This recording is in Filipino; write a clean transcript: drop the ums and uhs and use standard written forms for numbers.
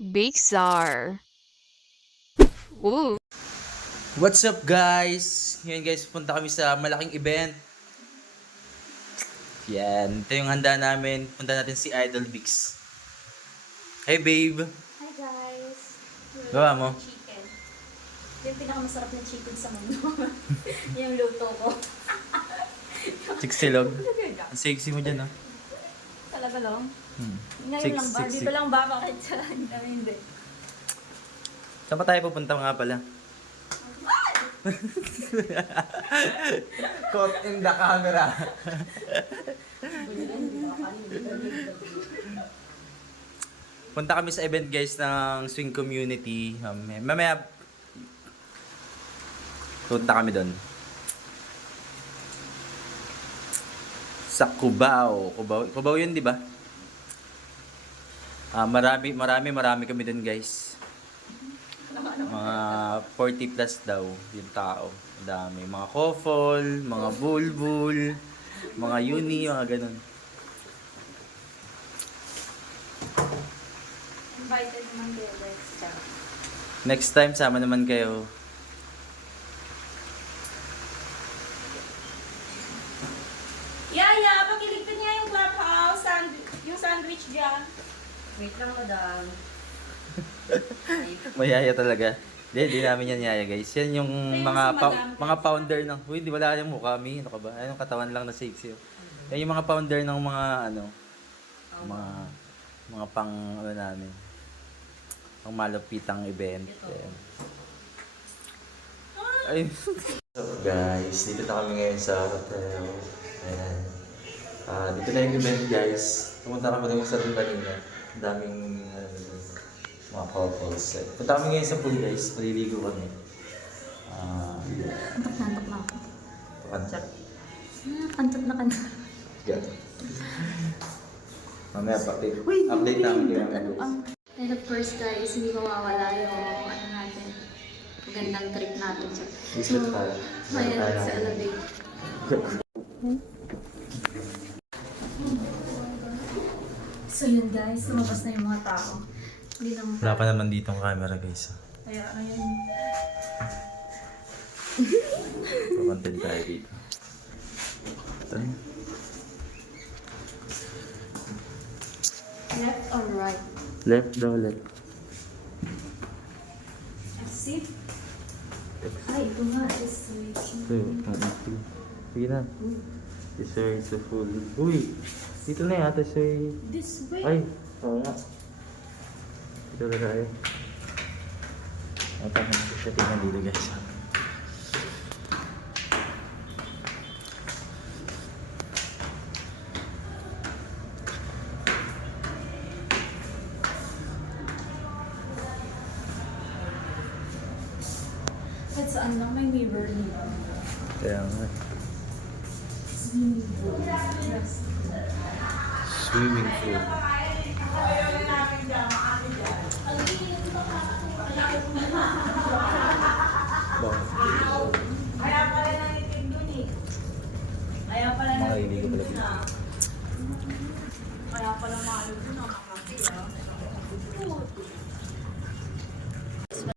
Big Czar. Ooh. What's up guys? Ngayon guys, punta kami sa malaking event. Yan, ito yung handa namin. Punta natin si Idol Bix. Hey babe. Hi guys! Gawa mo? Chicken. Yung pinakamasarap na chicken sa mundo. Yung luto ko. Chiksilog. Ang sexy mo dyan, ah. Talaga lang? Six, Ngayon lang ba? six, Dito six. lang ba? Bakit siya? Hindi. Saan pa tayo pupunta nga pala? Caught in the camera. Punta kami sa event guys ng Swing Community. Mamaya punta kami doon. Sa Cubao. Cubao yun, di ba? Marami kami doon guys. Mga 40 plus daw yung tao. Ang dami. Mga kofol, mga bulbul, mga uni, mga ganun. Invited naman kayo guys. Next time, sama naman kayo. Yaya! Pakiligpit niya yung clubhouse. Yung sandwich dyan. Wait lang, madam. Mayaya talaga. Di namin yan yaya guys. Yan yung Ayun, mga si Madam. mga founder ng... Uy, di wala yung mukha mi. Ano ka ba? Ayun, katawan lang na sexy. Yan yung mga founder ng mga ano... Mga pang ano namin. Pang malupitang event. Ayan. Ay. So guys, dito na kami ngayon sa hotel. Ayan. Dito na yung event guys. Pumunta kami doon sa room kanina. Ang daming mga couples. Punta kami ngayon sa pool guys. Paliligo kami. Antok na ako. Pakansak. Antok na kanto. Yeah. Mamaya update namin kayo. And of course guys, hindi mawawala yung ano natin. Magandang trip natin. So, mayroon sa elevate. So yun guys, lumabas na yung mga tao. Hindi naman Wala pa naman dito ang camera guys. Kaya ayun. Pakontent tayo dito. Ito. Left or right? Left daw, left. Exit? Ay, ito nga. Ito, ito. Sige na. This way is the full. Uy! Dito na yata siya. This way? Ay! Oo nga. Dito na tayo. Tama na siya. Tingnan dito guys. At saan lang may mirror dito? Kaya nga. Swimming pool. Yes. Swimming pool. Kaya pala nangitig dun eh. Kaya pala Makaligo pala dito.